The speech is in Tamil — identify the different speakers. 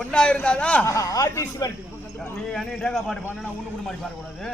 Speaker 1: ஒன்னா இருந்தாதான்
Speaker 2: ஆர்டிஸ்ட்
Speaker 1: நீ அன்னைக்கு டேகா பாட்டு பண்ணா ஒண்ணு கூட மாடி பாடக்கூடாது.